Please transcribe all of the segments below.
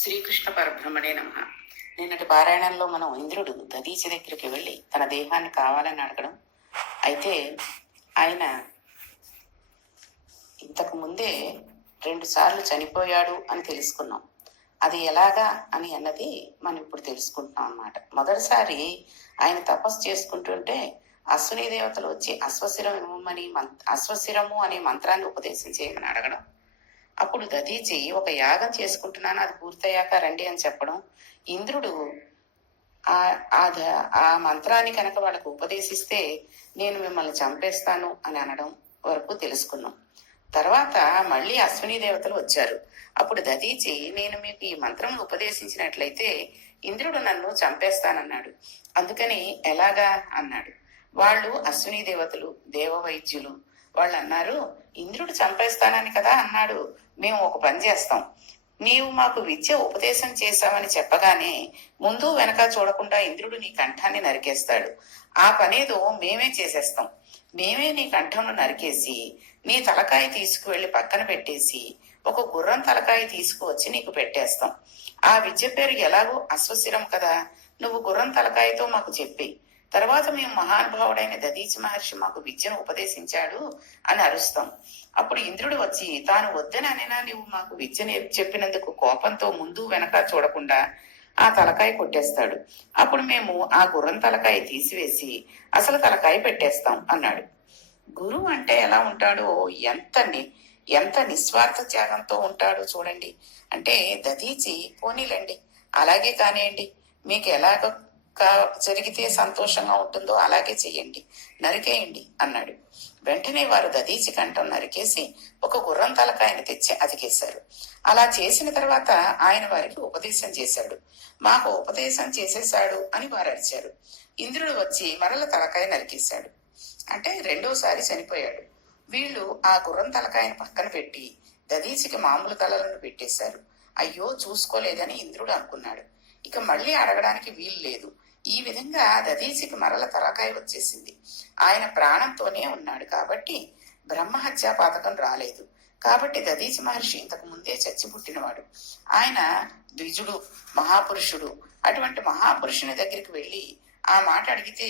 శ్రీకృష్ణ పరబ్రహ్మణే నమః. నిన్నటి పారాయణంలో మనం ఇంద్రుడు దధీచి దగ్గరికి వెళ్ళి తన దేహాన్ని కావాలని అడగడం, అయితే ఆయన ఇంతకు ముందే 2 సార్లు చనిపోయాడు అని తెలుసుకున్నాం. అది ఎలాగా అని అన్నది మనం ఇప్పుడు తెలుసుకుంటున్నాం అన్నమాట. మొదటిసారి ఆయన తపస్సు చేసుకుంటుంటే అశ్విని దేవతలు వచ్చి అశ్వశిరము అనే మంత్రాన్ని ఉపదేశం చేయమని అడగడం. అప్పుడు దధీచి ఒక యాగం చేసుకుంటున్నాను, అది పూర్తయ్యాక రండి అని చెప్పడం. ఇంద్రుడు ఆ మంత్రాన్ని కనుక వాళ్ళకు ఉపదేశిస్తే నేను మిమ్మల్ని చంపేస్తాను అని అనడం వరకు తెలుసుకున్నాం. తర్వాత మళ్ళీ అశ్విని దేవతలు వచ్చారు. అప్పుడు దధీచి నేను మీకు ఈ మంత్రం ఉపదేశించినట్లయితే ఇంద్రుడు నన్ను చంపేస్తానన్నాడు, అందుకని ఎలాగా అన్నాడు. వాళ్ళు అశ్విని దేవతలు దేవ వైద్యులు వాళ్ళు అన్నారు, ఇంద్రుడు చంపేస్తానని కదా అన్నాడు, మేము ఒక పని చేస్తాం, నీవు మాకు విద్య ఉపదేశం చేశామని చెప్పగానే ముందు వెనక చూడకుండా ఇంద్రుడు నీ కంఠాన్ని నరికేస్తాడు. ఆ పనేదో మేమే చేసేస్తాం. మేమే నీ కంఠంను నరికేసి నీ తలకాయ తీసుకువెళ్లి పక్కన పెట్టేసి ఒక గుర్రం తలకాయ తీసుకువచ్చి నీకు పెట్టేస్తాం. ఆ విద్య పేరు ఎలాగో అశ్వశిరం కదా, నువ్వు గుర్రం తలకాయతో మాకు చెప్పి తర్వాత మేము మహానుభావుడైన దధీచి మహర్షి మాకు విద్యను ఉపదేశించాడు అని అరుస్తాం. అప్పుడు ఇంద్రుడు వచ్చి తాను వద్దని అనినా నువ్వు మాకు విద్యను చెప్పినందుకు కోపంతో ముందు వెనక చూడకుండా ఆ తలకాయ కొట్టేస్తాడు. అప్పుడు మేము ఆ గుర్రం తలకాయ తీసివేసి అసలు తలకాయ పెట్టేస్తాం అన్నాడు. గురువు అంటే ఎలా ఉంటాడో, ఎంత నిస్వార్థ త్యాగంతో ఉంటాడో చూడండి. అంటే దధీచి పోనీలండి, అలాగే కానివ్వండి, మీకు ఎలాగ జరిగితే సంతోషంగా ఉంటుందో అలాగే చెయ్యండి, నరికేయండి అన్నాడు. వెంటనే వారు దధీచి కంఠం నరికేసి ఒక గుర్రం తలకాయని తెచ్చి అతికేశారు. అలా చేసిన తర్వాత ఆయన వారికి ఉపదేశం చేశాడు. మాకు ఉపదేశం చేసేశాడు అని వారు అరిచారు. ఇంద్రుడు వచ్చి మరల తలకాయ నరికేశాడు. అంటే 2వసారి చనిపోయాడు. వీళ్ళు ఆ గుర్రం తలకాయని పక్కన పెట్టి దధీచికి మామూలు తలలను పెట్టేశారు. అయ్యో చూసుకోలేదని ఇంద్రుడు అనుకున్నాడు. ఇక మళ్ళీ అడగడానికి వీలు లేదు. ఈ విధంగా దధీచికి మరల తలకాయ వచ్చేసింది. ఆయన ప్రాణంతోనే ఉన్నాడు కాబట్టి బ్రహ్మహత్యా పాతకం రాలేదు. కాబట్టి దధీచి మహర్షి ఇంతకు ముందే చచ్చి పుట్టినవాడు. ఆయన ద్విజుడు, మహాపురుషుడు. అటువంటి మహాపురుషుని దగ్గరికి వెళ్ళి ఆ మాట అడిగితే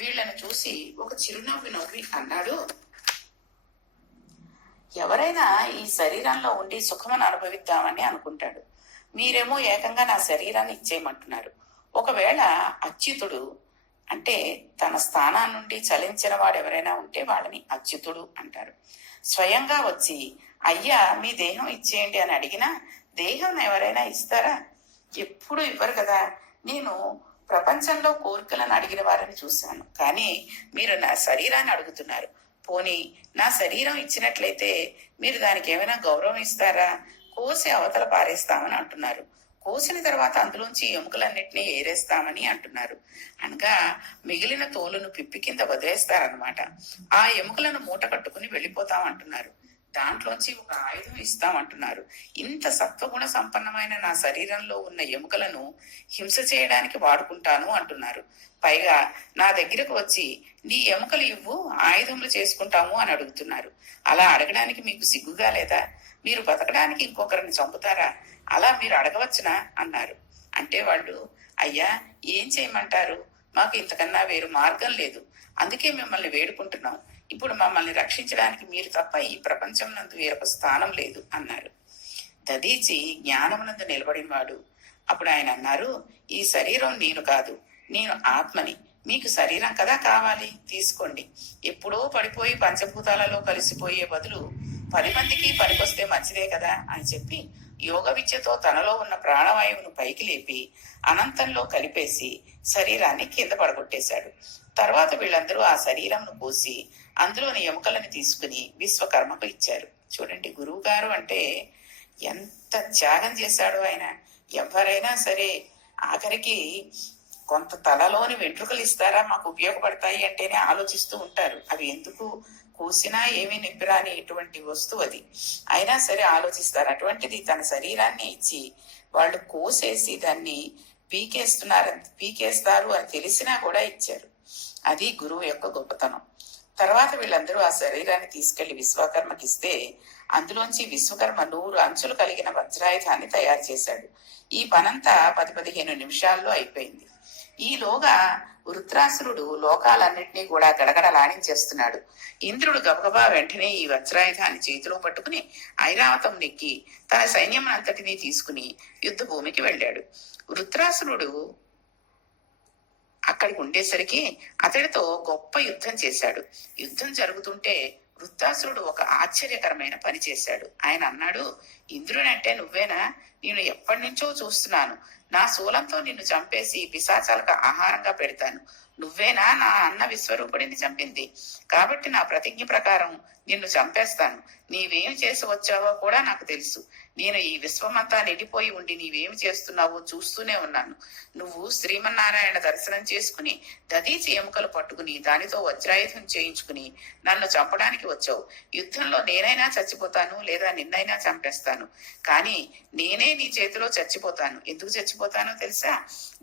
వీళ్లను చూసి ఒక చిరునవ్వు నవ్వి అన్నాడు, ఎవరైనా ఈ శరీరంలో ఉండి సుఖమని అనుభవిద్దామని అనుకుంటాడు, మీరేమో ఏకంగా నా శరీరాన్ని ఇచ్చేయమంటున్నారు. ఒకవేళ అచ్యుతుడు అంటే తన స్థానం నుండి చలించిన వాడు ఎవరైనా ఉంటే వాళ్ళని అచ్యుతుడు అంటారు. స్వయంగా వచ్చి అయ్యా మీ దేహం ఇచ్చేయండి అని అడిగినా దేహం ఎవరైనా ఇస్తారా? ఎప్పుడు ఇవ్వరు కదా. నేను ప్రపంచంలో కోరికలను అడిగిన వారిని చూశాను, కానీ మీరు నా శరీరాన్ని అడుగుతున్నారు. పోనీ నా శరీరం ఇచ్చినట్లయితే మీరు దానికి ఏమైనా గౌరవం ఇస్తారా? కోసి అవతల పారేస్తామని అంటున్నారు. కోసిన తర్వాత అందులోంచి ఎముకలన్నిటినీ ఏరేస్తామని అంటున్నారు. అనగా మిగిలిన తోలును పిప్పి కింద వదిలేస్తారనమాట. ఆ ఎముకలను మూట కట్టుకుని వెళ్ళిపోతామంటున్నారు. దాంట్లోంచి ఒక ఆయుధం ఇస్తామంటున్నారు. ఇంత సత్వగుణ సంపన్నమైన నా శరీరంలో ఉన్న ఎముకలను హింస చేయడానికి వాడుకుంటాను అంటున్నారు. పైగా నా దగ్గరకు వచ్చి నీ ఎముకలు ఇవ్వు, ఆయుధములు చేసుకుంటాము అని అడుగుతున్నారు. అలా అడగడానికి మీకు సిగ్గుగా లేదా? మీరు బతకడానికి ఇంకొకరిని చంపుతారా? అలా మీరు అడగవచ్చునా అన్నారు. అంటే వాళ్ళు, అయ్యా ఏం చేయమంటారు, మాకు ఇంతకన్నా వేరు మార్గం లేదు, అందుకే మిమ్మల్ని వేడుకుంటున్నాం. ఇప్పుడు మమ్మల్ని రక్షించడానికి మీరు తప్ప ఈ ప్రపంచం నందు వేరొక స్థానం లేదు అన్నారు. దధీచి జ్ఞానమునందు నిలబడినవాడు. అప్పుడు ఆయన అన్నారు, ఈ శరీరం నేను కాదు, నేను ఆత్మని. మీకు శరీరం కదా కావాలి, తీసుకోండి. ఎప్పుడో పడిపోయి పంచభూతాలలో కలిసిపోయే బదులు 10 మందికి పనికొస్తే మంచిదే కదా అని చెప్పి యోగ విద్యతో తనలో ఉన్న ప్రాణవాయువును పైకి లేపి అనంతంలో కలిపేసి శరీరాన్ని కింద పడగొట్టేశాడు. తర్వాత వీళ్ళందరూ ఆ శరీరంను కోసి అందులోని ఎముకలను తీసుకుని విశ్వకర్మకు ఇచ్చారు. చూడండి, గురువు గారు అంటే ఎంత త్యాగం చేశాడో ఆయన. ఎవరైనా సరే ఆఖరికి కొంత తలలోని వెంట్రుకలు ఇస్తారా, మాకు ఉపయోగపడతాయి అంటేనే ఆలోచిస్తూ ఉంటారు. అవి ఎందుకు కోసినా ఏమీ నిప్పిరాని ఇటువంటి వస్తువు అది, అయినా సరే ఆలోచిస్తారు. అటువంటిది తన శరీరాన్ని ఇచ్చి వాళ్ళు కోసేసి దాన్ని పీకేస్తారు అని తెలిసినా కూడా ఇచ్చారు. అది గురువు యొక్క గొప్పతనం. తర్వాత వీళ్ళందరూ ఆ శరీరాన్ని తీసుకెళ్లి విశ్వకర్మకి ఇస్తే అందులోంచి విశ్వకర్మ 100 అంచులు కలిగిన వజ్రాయుధాన్ని తయారు చేశాడు. ఈ పనంతా 10-15 నిమిషాల్లో అయిపోయింది. ఈలోగా వృత్రాసురుడు లోకాలన్నింటినీ కూడా గడగడలాడించేస్తున్నాడు. ఇంద్రుడు గబగబా వెంటనే ఈ వజ్రాయుధాన్ని చేతిలో పట్టుకుని ఐరావతం నెక్కి తన సైన్యం అంతటినీ తీసుకుని యుద్ధ భూమికి వెళ్ళాడు. వృత్రాసురుడు అక్కడికి ఉండేసరికి అతడితో గొప్ప యుద్ధం చేశాడు. యుద్ధం జరుగుతుంటే వృత్రాసురుడు ఒక ఆశ్చర్యకరమైన పని చేశాడు. ఆయన అన్నాడు, ఇంద్రుడంటే నువ్వేనా? నేను ఎప్పటి నుంచో చూస్తున్నాను. నా శూలంతో నిన్ను చంపేసి పిశాచాలకు ఆహారంగా పెడతాను. నువ్వేనా నా అన్న విశ్వరూపుడిని చంపింది? కాబట్టి నా ప్రతిజ్ఞ ప్రకారం నిన్ను చంపేస్తాను. నీవేమి చేసి వచ్చావో కూడా నాకు తెలుసు. నేను ఈ విశ్వమంతా నిండిపోయి ఉండి నీవేమి చేస్తున్నావో చూస్తూనే ఉన్నాను. నువ్వు శ్రీమన్నారాయణ దర్శనం చేసుకుని దదీచి ఎముకలు పట్టుకుని దానితో వజ్రాయుధం చేయించుకుని నన్ను చంపడానికి వచ్చావు. యుద్ధంలో నేనైనా చచ్చిపోతాను, లేదా నిన్నైనా చంపేస్తాను. కానీ నేనే నీ చేతిలో చచ్చిపోతాను. ఎందుకు చచ్చిపోతానో తెలుసా?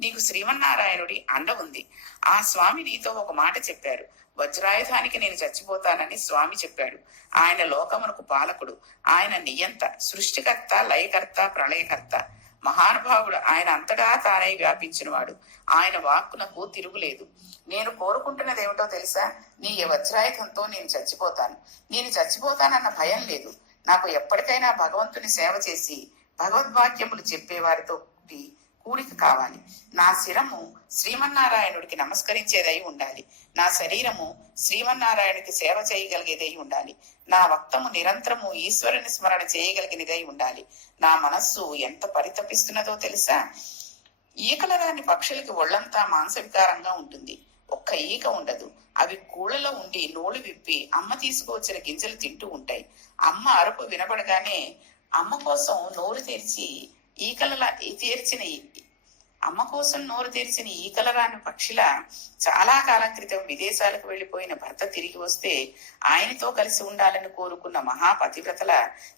నీకు శ్రీమన్నారాయణుడి అండ ఉంది. ఆ స్వామి నీతో ఒక మాట చెప్పారు. వజ్రాయుధానికి నేను చచ్చిపోతానని స్వామి చెప్పాడు. ఆయన లోకమునకు పాలకుడు. ఆయన నియంత, సృష్టికర్త, లయకర్త, ప్రళయకర్త, మహానుభావుడు. ఆయన అంతటా తానై వ్యాపించినవాడు. ఆయన వాక్కునకు తిరుగులేదు. నేను కోరుకుంటున్నది ఏమిటో తెలుసా? నీ వజ్రాయుధంతో నేను చచ్చిపోతాను. నేను చచ్చిపోతానన్న భయం లేదు. నాకు ఎప్పటికైనా భగవంతుని సేవ చేసి భగవద్వాక్యములు చెప్పేవారితో కూడిక కావాలి. నా శిరము శ్రీమన్నారాయణుడికి నమస్కరించేదై ఉండాలి. నా శరీరము శ్రీమన్నారాయణుడికి సేవ చేయగలిగేదై ఉండాలి. నా వక్తము నిరంతరము ఈశ్వరుని స్మరణ చేయగలిగినదై ఉండాలి. నా మనస్సు ఎంత పరితపిస్తున్నదో తెలుసా? ఈకల రాని పక్షులకి ఒళ్లంతా మాంసవికారంగా ఉంటుంది. ఒక్క ఈక ఉండదు. అవి కూళ్ళలో ఉండి నోళ్లు విప్పి అమ్మ తీసుకువచ్చిన గింజలు తింటూ ఉంటాయి. అమ్మ అరుపు వినపడగానే అమ్మ కోసం నోరు తెరిచి అమ్మ కోసం నోరు తెరిచిన ఈకల రాని పక్షిల చాలా కాలం క్రితం విదేశాలకు వెళ్లిపోయిన భర్త తిరిగి వస్తే ఆయనతో కలిసి ఉండాలని కోరుకున్న మహాపతివ్రతల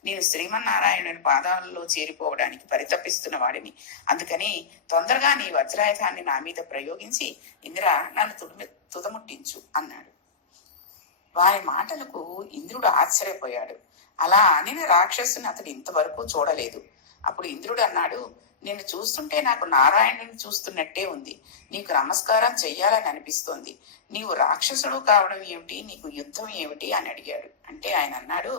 నేను శ్రీమన్నారాయణుని పాదాలలో చేరిపోవడానికి పరితపిస్తున్న వాడిని. అందుకని తొందరగా నీ వజ్రాయుధాన్ని నా మీద ప్రయోగించి ఇంద్ర నన్ను తుదముట్టించు అన్నాడు. వారి మాటలకు ఇంద్రుడు ఆశ్చర్యపోయాడు. అలా అనిన రాక్షసుని అతడు ఇంతవరకు చూడలేదు. అప్పుడు ఇంద్రుడు అన్నాడు, నిన్ను చూస్తుంటే నాకు నారాయణుని చూస్తున్నట్టే ఉంది. నీకు నమస్కారం చెయ్యాలని అనిపిస్తోంది. నీవు రాక్షసుడు కావడం ఏమిటి? నీకు యుద్ధం ఏమిటి అని అడిగాడు. అంటే ఆయన అన్నాడు,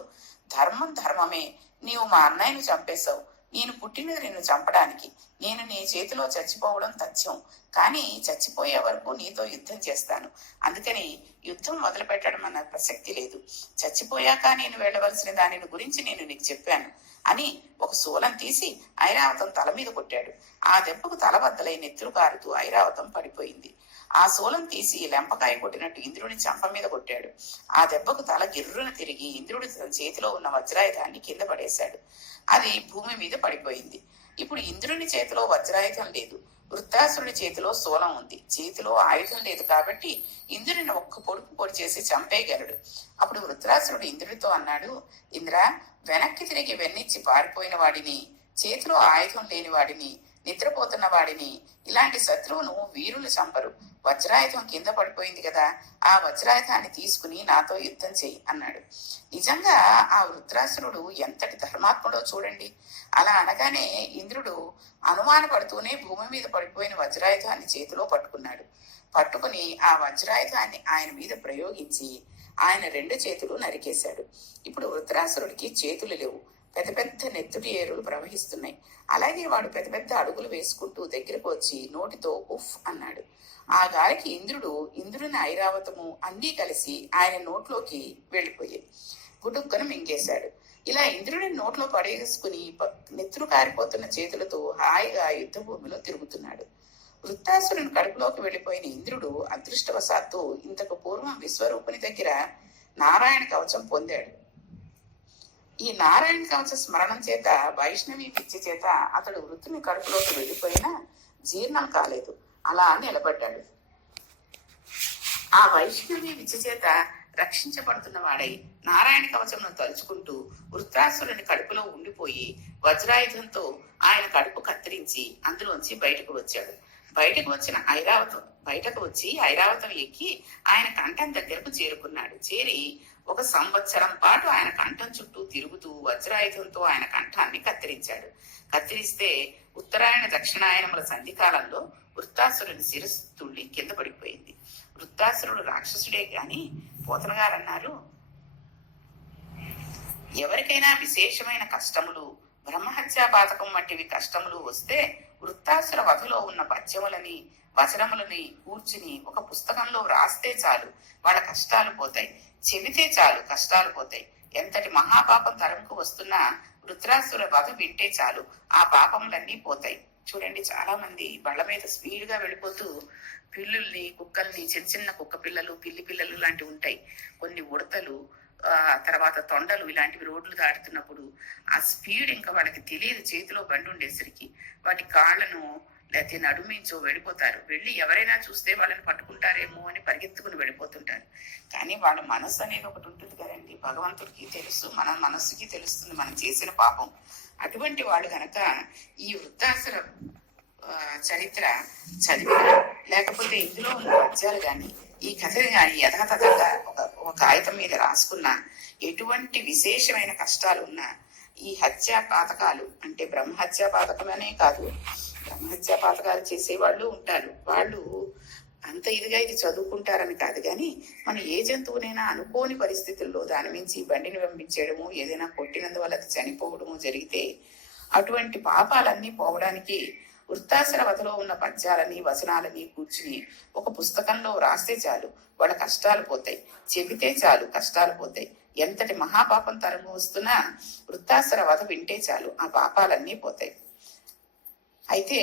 ధర్మం ధర్మమే. నీవు మా అన్నయ్యను చంపేశావు. నేను పుట్టినది నిన్ను చంపడానికి. నేను నీ చేతిలో చచ్చిపోవడం తథ్యం. కానీ చచ్చిపోయే వరకు నీతో యుద్ధం చేస్తాను. అందుకని యుద్ధం మొదలు పెట్టడం అన్న ప్రసక్తి లేదు. చచ్చిపోయాక నేను వెళ్ళవలసిన దానిని గురించి నేను నీకు చెప్పాను అని ఒక శూలం తీసి ఐరావతం తల మీద కొట్టాడు. ఆ దెబ్బకు తల బద్దలై నెత్తురు కారుతూ ఐరావతం పడిపోయింది. ఆ శూలం తీసి లెంపకాయ కొట్టినట్టు ఇంద్రుని చెంప మీద కొట్టాడు. ఆ దెబ్బకు తల గిర్రున తిరిగి ఇంద్రుడి తన చేతిలో ఉన్న వజ్రాయుధాన్ని కింద పడేశాడు. అది భూమి మీద పడిపోయింది. ఇప్పుడు ఇంద్రుని చేతిలో వజ్రాయుధం లేదు. వృత్రాసురుడి చేతిలో శూలం ఉంది. చేతిలో ఆయుధం లేదు కాబట్టి ఇంద్రుడిని ఒక్క పొడుపు పొడిచేసి చంపేయగలడు. అప్పుడు వృత్రాసురుడు ఇంద్రుడితో అన్నాడు, ఇంద్ర, వెనక్కి తిరిగి వెన్నిచ్చి పారిపోయిన వాడిని, చేతిలో ఆయుధం లేని వాడిని, నిద్రపోతున్న వాడిని, ఇలాంటి శత్రువును వీరులు చంపరు. వజ్రాయుధం కింద పడిపోయింది కదా, ఆ వజ్రాయుధాన్ని తీసుకుని నాతో యుద్ధం చెయ్యి అన్నాడు. నిజంగా ఆ వృత్రాసురుడు ఎంతటి ధర్మాత్ముడో చూడండి. అలా అనగానే ఇంద్రుడు అనుమానపడుతూనే భూమి మీద పడిపోయిన వజ్రాయుధాన్ని చేతిలో పట్టుకున్నాడు. పట్టుకుని ఆ వజ్రాయుధాన్ని ఆయన మీద ప్రయోగించి ఆయన 2 చేతులు నరికేశాడు. ఇప్పుడు వృత్రాసురుడికి చేతులు లేవు. పెద్ద పెద్ద నెత్తుటి ఏరులు ప్రవహిస్తున్నాయి. అలాగే వాడు పెద్ద పెద్ద అడుగులు వేసుకుంటూ దగ్గరకు వచ్చి నోటితో ఉఫ్ అన్నాడు. ఆ గాలికి ఇంద్రుని ఐరావతము అన్నీ కలిసి ఆయన నోట్లోకి వెళ్ళిపోయాయి. గుడుక్కను మింగేశాడు. ఇలా ఇంద్రుడిని నోట్లో పడేసుకుని నెత్తురు కారిపోతున్న చేతులతో హాయిగా యుద్ధ భూమిలో తిరుగుతున్నాడు. వృత్తాసురుని కడుపులోకి వెళ్ళిపోయిన ఇంద్రుడు అదృష్టవశాత్తు ఇంతకు పూర్వం విశ్వరూపుని దగ్గర నారాయణ కవచం పొందాడు. ఈ నారాయణ కవచ స్మరణం చేత వైష్ణవి విద్య చేత అతడు వృత్తుని కడుపులోకి వెళ్ళిపోయినా జీర్ణం కాలేదు. అలా నిలబడ్డాడు. ఆ వైష్ణవి విద్య చేత రక్షించబడుతున్న వాడై నారాయణ కవచంను తలుచుకుంటూ వృత్రాసురుని కడుపులో ఉండిపోయి వజ్రాయుధంతో ఆయన కడుపు కత్తిరించి అందులోంచి బయటకు వచ్చాడు. బయటకు వచ్చిన బయటకు వచ్చి ఐరావతం ఎక్కి ఆయన కంఠం దగ్గరకు చేరుకున్నాడు. చేరి 1 సంవత్సరం పాటు ఆయన కంఠం చుట్టూ తిరుగుతూ వజ్రాయుధంతో ఆయన కంఠాన్ని కత్తిరించాడు. కత్తిరిస్తే ఉత్తరాయణ దక్షిణాయనముల సంధికాలంలో వృత్తాసురుని శిరస్సు తుళ్ళి కింద పడిపోయింది. వృత్తాసురుడు రాక్షసుడే గాని పోతన గారు అన్నారు, ఎవరికైనా విశేషమైన కష్టములు, బ్రహ్మహత్యా పాతకం వంటివి కష్టములు వస్తే వృత్తాసుర వధలో ఉన్న పద్యములని వచనములని కూర్చుని ఒక పుస్తకంలో వ్రాస్తే చాలు వాళ్ళ కష్టాలు పోతాయి, చెబితే చాలు కష్టాలు పోతాయి. ఎంతటి మహాపాపం తరంకు వస్తున్నా వృత్రాసుర వధ వింటే చాలు ఆ పాపములన్నీ పోతాయి. చూడండి, చాలా మంది బళ్ళ మీద స్పీడ్ గా వెళ్ళిపోతూ పిల్లుల్ని, కుక్కల్ని, చిన్న చిన్న కుక్క పిల్లలు, పిల్లి పిల్లలు లాంటివి ఉంటాయి, కొన్ని ఉడతలు, తర్వాత తొండలు, ఇలాంటివి రోడ్లు దాటుతున్నప్పుడు ఆ స్పీడ్ ఇంకా వాళ్ళకి తెలియదు. చేతిలో బండి ఉండేసరికి వాటి కాళ్లను లేకపోతే నడుమించో వెళ్ళిపోతారు. వెళ్ళి ఎవరైనా చూస్తే వాళ్ళని పట్టుకుంటారేమో అని పరిగెత్తుకుని వెళ్ళిపోతుంటారు. కానీ వాళ్ళ మనస్సు అనేది ఒకటి ఉంటుంది కదండి, భగవంతుడికి తెలుసు, మన మనస్సుకి తెలుస్తుంది మనం చేసిన పాపం. అటువంటి వాళ్ళు గనక ఈ వృద్ధాసుర చరిత్ర చదివి, లేకపోతే ఇందులో ఉన్న పద్యాలు కానీ ఈ కథని కానీ యథాతథంగా ఒక కాగితం మీద రాసుకున్న, ఎటువంటి విశేషమైన కష్టాలు ఉన్నా ఈ హత్యా పాతకాలు, అంటే బ్రహ్మహత్యా పాతకమనే కాదు, బ్రహ్మహత్యా పాతకాలు చేసేవాళ్ళు ఉంటారు, వాళ్ళు అంత ఇదిగా ఇది చదువుకుంటారని కాదు. కానీ మనం ఏ జంతువునైనా అనుకోని పరిస్థితుల్లో దాని మించి బండిని పంపించేయడము, ఏదైనా కొట్టినందువల్ల అది చనిపోవడము జరిగితే అటువంటి పాపాలన్నీ పోవడానికి వృత్తాసుర వధలో ఉన్న పద్యాలని వచనాలని కూర్చుని ఒక పుస్తకంలో రాస్తే చాలు వాళ్ళ కష్టాలు పోతాయి, చెబితే చాలు కష్టాలు పోతాయి. ఎంతటి మహాపాపం తరంగు వస్తున్నా వృత్తాసుర వధ వింటే చాలు ఆ పాపాలన్నీ పోతాయి. అయితే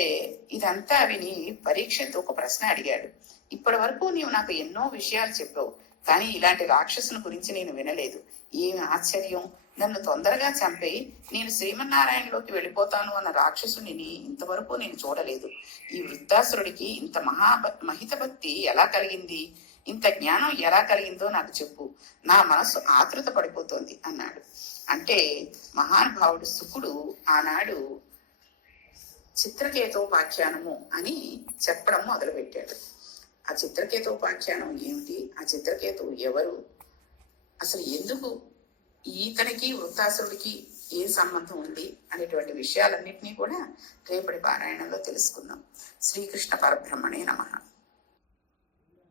ఇదంతా విని పరీక్షతో ఒక ప్రశ్న అడిగాడు. ఇప్పటి వరకు నీవు నాకు ఎన్నో విషయాలు చెప్పావు, కానీ ఇలాంటి రాక్షసుని గురించి నేను వినలేదు. ఏమి ఆశ్చర్యం, నన్ను తొందరగా చంపేయి నేను శ్రీమన్నారాయణలోకి వెళ్ళిపోతాను అన్న రాక్షసుని ఇంతవరకు నేను చూడలేదు. ఈ వృత్తాసురుడికి ఇంత మహిత భక్తి ఎలా కలిగింది, ఇంత జ్ఞానం ఎలా కలిగిందో నాకు చెప్పు, నా మనసు ఆతృత పడిపోతోంది అన్నాడు. అంటే మహానుభావుడు శుకుడు ఆనాడు చిత్రకేతోపాఖ్యానము అని చెప్పడం మొదలుపెట్టాడు. ఆ చిత్రకేతోపాఖ్యానం ఏమిటి, ఆ చిత్రకేతువు ఎవరు, అసలు ఎందుకు ఈతనికి వృత్తాసురుడికి ఏం సంబంధం ఉంది అనేటువంటి విషయాలన్నింటినీ కూడా రేపటి పారాయణంలో తెలుసుకుందాం. శ్రీకృష్ణ పరబ్రహ్మణే నమః.